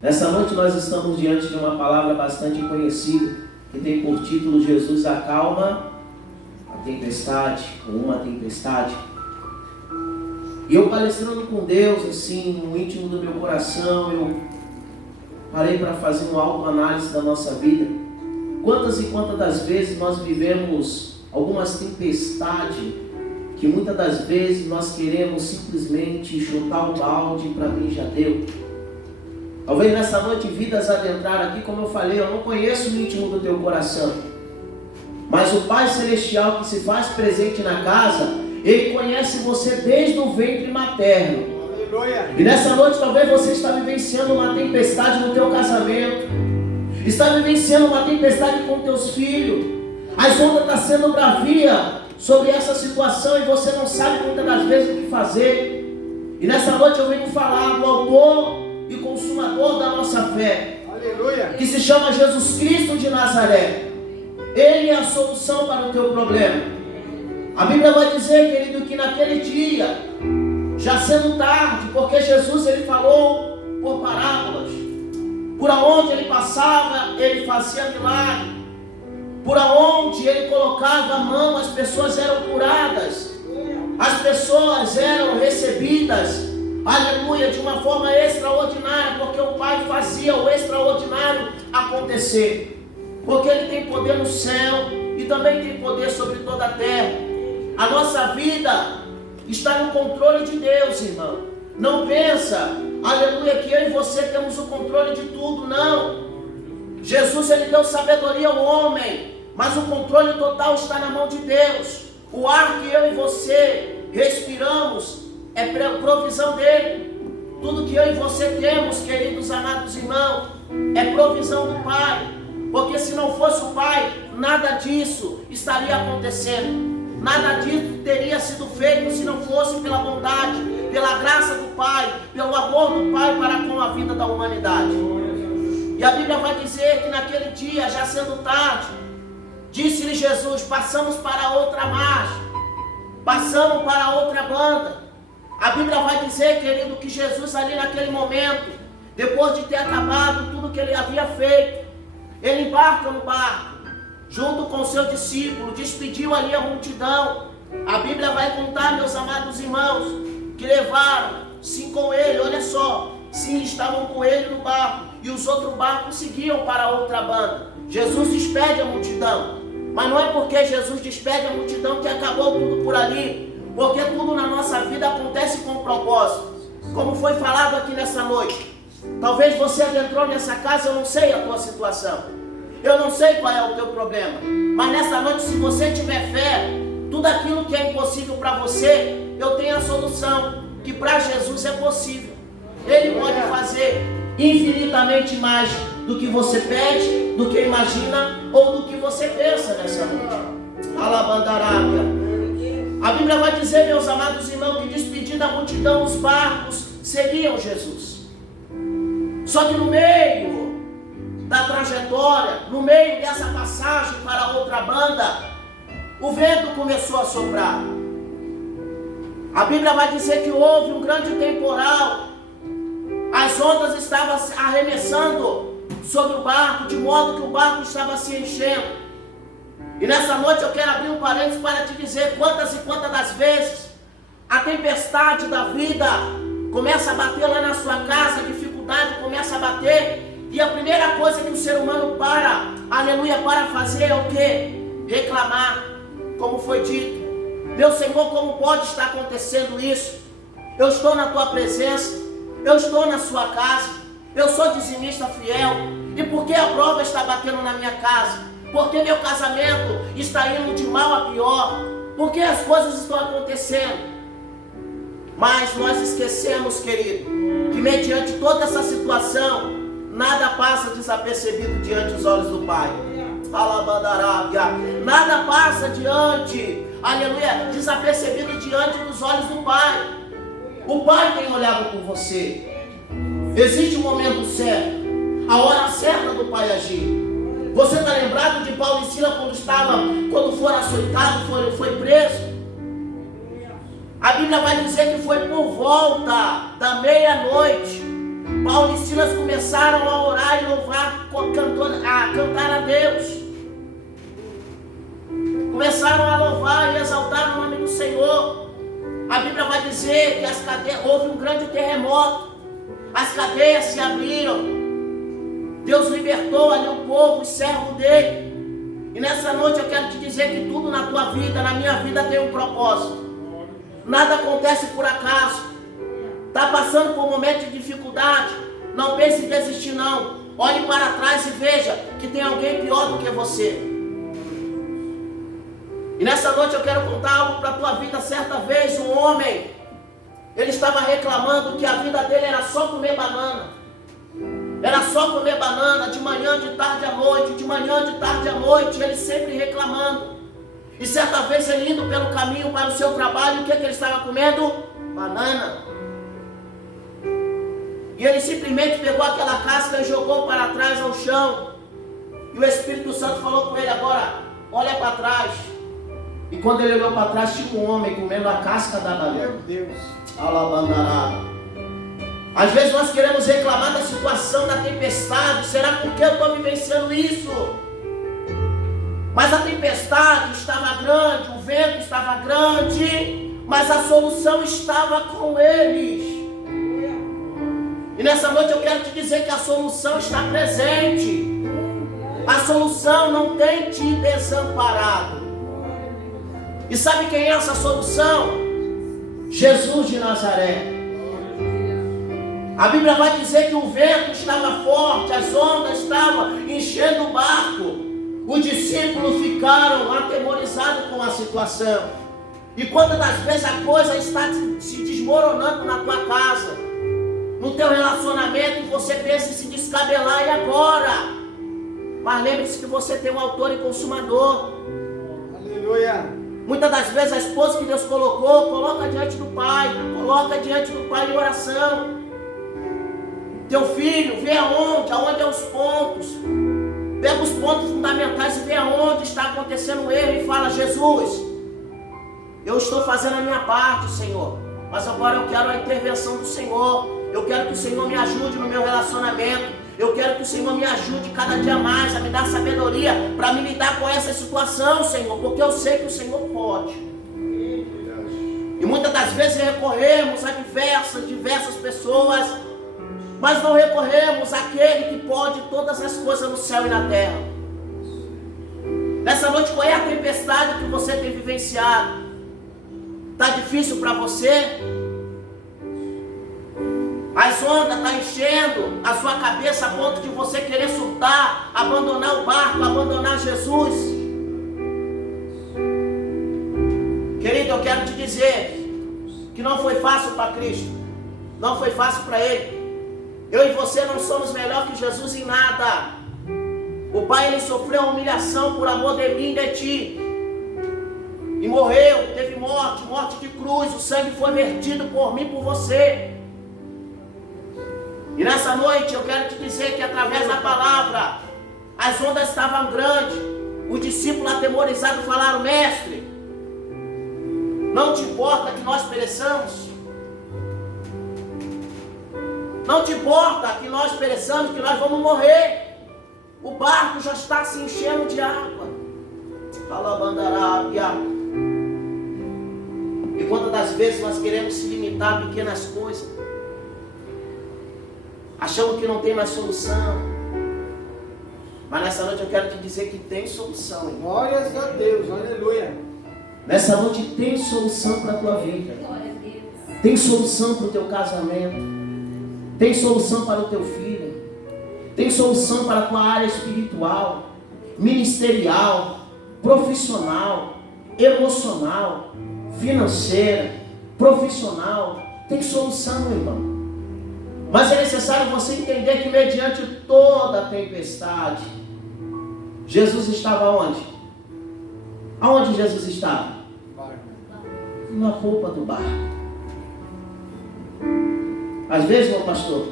Nessa noite nós estamos diante de uma palavra bastante conhecida, que tem por título Jesus acalma a tempestade, ou uma tempestade. E eu palestrando com Deus, assim, no íntimo do meu coração, eu parei para fazer uma autoanálise da nossa vida. Quantas e quantas das vezes nós vivemos algumas tempestades, que muitas das vezes nós queremos simplesmente chutar o balde, para mim já deu. Talvez nessa noite vidas adentraram aqui, como eu falei, eu não conheço o íntimo do teu coração. Mas o Pai Celestial que se faz presente na casa, Ele conhece você desde o ventre materno. Aleluia. E nessa noite talvez você está vivenciando uma tempestade no teu casamento. Está vivenciando uma tempestade com teus filhos. As ondas estão sendo bravia sobre essa situação e você não sabe muitas das vezes o que fazer. E nessa noite eu venho falar do autor e consumador da nossa fé, aleluia, que se chama Jesus Cristo de Nazaré. Ele é a solução para o teu problema. A Bíblia vai dizer, querido, que naquele dia, já sendo tarde, porque Jesus ele falou por parábolas, por aonde ele passava, ele fazia milagre, por aonde ele colocava a mão, as pessoas eram curadas, as pessoas eram recebidas, aleluia, de uma forma extraordinária, porque o Pai fazia o extraordinário acontecer, porque Ele tem poder no céu e também tem poder sobre toda a terra. A nossa vida está no controle de Deus, irmão. Não pensa, aleluia, que eu e você temos o controle de tudo, não. Jesus, Ele deu sabedoria ao homem, mas o controle total está na mão de Deus. O ar que eu e você respiramos é provisão dele. Tudo que eu e você temos, queridos amados irmãos, é provisão do Pai. Porque se não fosse o Pai, nada disso estaria acontecendo. Nada disso teria sido feito se não fosse pela bondade, pela graça do Pai, pelo amor do Pai para com a vida da humanidade. E a Bíblia vai dizer que naquele dia, já sendo tarde, disse-lhe Jesus: passamos para outra margem, passamos para outra banda. A Bíblia vai dizer, querido, que Jesus ali naquele momento, depois de ter acabado tudo que ele havia feito, ele embarca no barco, junto com o seu discípulo, despediu ali a multidão. A Bíblia vai contar, meus amados irmãos, que levaram, sim, com ele, olha só, sim, estavam com ele no barco, e os outros barcos seguiam para outra banda. Jesus despede a multidão, mas não é porque Jesus despede a multidão que acabou tudo por ali. Porque tudo na nossa vida acontece com propósito. Como foi falado aqui nessa noite. Talvez você adentrou nessa casa, eu não sei a tua situação. Eu não sei qual é o teu problema. Mas nessa noite, se você tiver fé, tudo aquilo que é impossível para você, eu tenho a solução. Que para Jesus é possível. Ele pode fazer infinitamente mais do que você pede, do que imagina ou do que você pensa nessa noite. Alabandarábia. A Bíblia vai dizer, meus amados irmãos, que despedida a multidão, os barcos seguiam Jesus. Só que no meio da trajetória, no meio dessa passagem para outra banda, o vento começou a soprar. A Bíblia vai dizer que houve um grande temporal. As ondas estavam arremessando sobre o barco, de modo que o barco estava se enchendo. E nessa noite eu quero abrir um parênteses para te dizer quantas e quantas das vezes a tempestade da vida começa a bater lá na sua casa, a dificuldade começa a bater, e a primeira coisa que o ser humano para fazer é o quê? Reclamar, como foi dito. Meu Senhor, como pode estar acontecendo isso? Eu estou na tua presença, eu estou na sua casa, eu sou dizimista fiel, e por que a prova está batendo na minha casa? Porque meu casamento está indo de mal a pior, porque as coisas estão acontecendo. Mas nós esquecemos, querido, que mediante toda essa situação, nada passa desapercebido diante dos olhos do Pai. Alabandarábia. Nada passa diante, aleluia, desapercebido diante dos olhos do Pai. O Pai tem olhado por você. Existe um momento certo, a hora certa do Pai agir. Você está lembrado de Paulo e Silas quando foram açoitados, foi preso? A Bíblia vai dizer que foi por volta da meia-noite. Paulo e Silas começaram a orar e louvar, a cantar a Deus. Começaram a louvar e exaltar o nome do Senhor. A Bíblia vai dizer que as cadeias, houve um grande terremoto, as cadeias se abriram, Deus libertou ali o povo, os servos dele. E nessa noite eu quero te dizer que tudo na tua vida, na minha vida, tem um propósito. Nada acontece por acaso. Está passando por um momento de dificuldade, não pense em desistir não. Olhe para trás e veja que tem alguém pior do que você. E nessa noite eu quero contar algo para a tua vida. Certa vez um homem, ele estava reclamando que a vida dele era só comer banana. Era só comer banana, de manhã, de tarde à noite, de manhã, de tarde à noite, ele sempre reclamando. E certa vez ele indo pelo caminho para o seu trabalho, o que ele estava comendo? Banana. E ele simplesmente pegou aquela casca e jogou para trás ao chão. E o Espírito Santo falou com ele: agora, olha para trás. E quando ele olhou para trás, tinha um homem comendo a casca da banana. Meu Deus. Alabandará. Às vezes nós queremos reclamar da situação, da tempestade. Será porque eu estou vivenciando isso? Mas a tempestade estava grande, o vento estava grande, mas a solução estava com eles. E nessa noite eu quero te dizer que a solução está presente. A solução não tem te desamparado. E sabe quem é essa solução? Jesus de Nazaré. A Bíblia vai dizer que o vento estava forte, as ondas estavam enchendo o barco. Os discípulos ficaram atemorizados com a situação. E quantas das vezes a coisa está se desmoronando na tua casa, no teu relacionamento, e você pensa em se descabelar, e agora? Mas lembre-se que você tem um autor e consumador. Aleluia. Muitas das vezes a esposa que Deus colocou, coloca diante do Pai, coloca diante do Pai em oração. Teu filho, vê aonde é os pontos. Pega os pontos fundamentais e vê aonde está acontecendo o erro e fala: Jesus, eu estou fazendo a minha parte, Senhor, mas agora eu quero a intervenção do Senhor. Eu quero que o Senhor me ajude no meu relacionamento. Eu quero que o Senhor me ajude cada dia mais a me dar sabedoria para me lidar com essa situação, Senhor, porque eu sei que o Senhor pode. E muitas das vezes recorremos a diversas pessoas, mas não recorremos àquele que pode todas as coisas no céu e na terra. Nessa noite, qual é a tempestade que você tem vivenciado? Está difícil para você? As ondas estão enchendo a sua cabeça a ponto de você querer surtar, abandonar o barco, abandonar Jesus. Querido, eu quero te dizer que não foi fácil para Cristo, não foi fácil para Ele. Eu e você não somos melhor que Jesus em nada. O Pai, Ele sofreu uma humilhação por amor de mim e de ti. E morreu, teve morte de cruz. O sangue foi vertido por mim e por você. E nessa noite eu quero te dizer que através da palavra, as ondas estavam grandes. Os discípulos atemorizados falaram: mestre, não te importa que nós pereçamos? Não te importa que nós pereçamos, que nós vamos morrer? O barco já está se enchendo de água. E quantas das vezes nós queremos se limitar a pequenas coisas, achando que não tem mais solução. Mas nessa noite eu quero te dizer que tem solução, irmão. Glórias a Deus, aleluia. Nessa noite tem solução para a tua vida. Tem solução para o teu casamento. Tem solução para o teu filho. Tem solução para a tua área espiritual, ministerial, profissional, emocional, financeira, profissional. Tem solução, meu irmão. Mas é necessário você entender que mediante toda a tempestade, Jesus estava onde? Aonde Jesus estava? Na polpa do barco. Às vezes, meu pastor,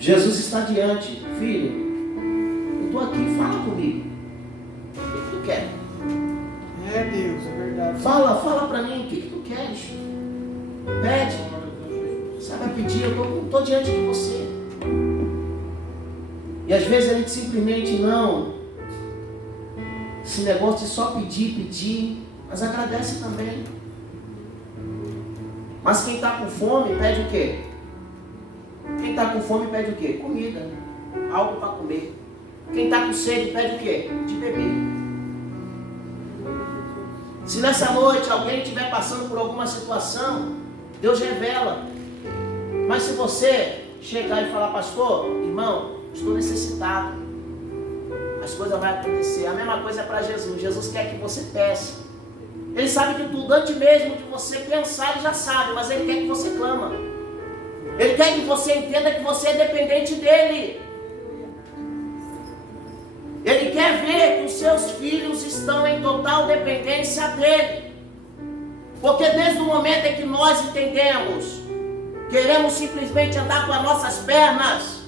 Jesus está diante. Filho, eu estou aqui, fala comigo. O que tu quer? É Deus, é verdade. Fala para mim, o que tu queres? Pede. Sabe a pedir, eu estou diante de você. E às vezes a gente simplesmente não. Esse negócio de só pedir, mas agradece também. Mas quem está com fome pede o quê? Quem está com fome pede o quê? Comida, algo para comer. Quem está com sede pede o quê? De beber. Se nessa noite alguém estiver passando por alguma situação, Deus revela. Mas se você chegar e falar, pastor, irmão, estou necessitado, as coisas vão acontecer. A mesma coisa é para Jesus. Jesus quer que você peça. Ele sabe de tudo, antes mesmo de você pensar, ele já sabe, mas ele quer que você clama. Ele quer que você entenda que você é dependente dele. Ele quer ver que os seus filhos estão em total dependência dele. Porque desde o momento em que nós entendemos, queremos simplesmente andar com as nossas pernas,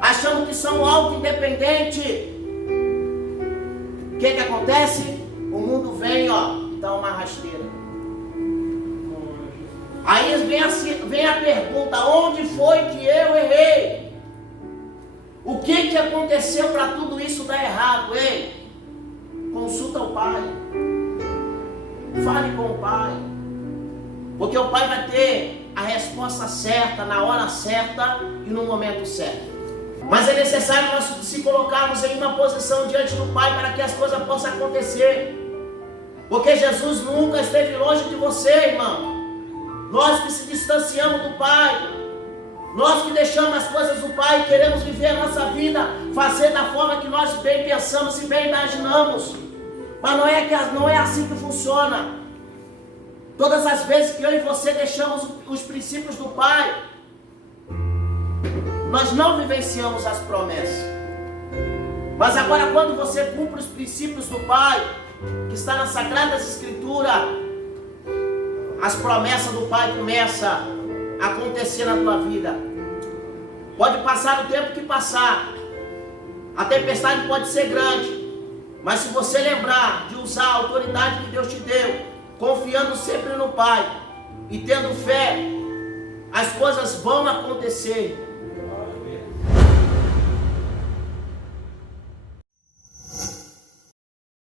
achando que são auto-independentes, o que acontece? O mundo vem, dá uma rasteira. Aí vem a pergunta, onde foi que eu errei? O que aconteceu para tudo isso dar errado? Ei, consulta o Pai. Fale com o Pai. Porque o Pai vai ter a resposta certa, na hora certa e no momento certo. Mas é necessário nós se colocarmos em uma posição diante do Pai para que as coisas possam acontecer. Porque Jesus nunca esteve longe de você, irmão. Nós que se distanciamos do Pai, nós que deixamos as coisas do Pai e queremos viver a nossa vida, fazer da forma que nós bem pensamos e bem imaginamos. Mas não é assim que funciona. Todas as vezes que eu e você deixamos os princípios do Pai, nós não vivenciamos as promessas. Mas agora quando você cumpre os princípios do Pai, que está nas Sagradas Escrituras, as promessas do Pai começam a acontecer na tua vida. Pode passar o tempo que passar, a tempestade pode ser grande, mas se você lembrar de usar a autoridade que Deus te deu, confiando sempre no Pai e tendo fé, as coisas vão acontecer.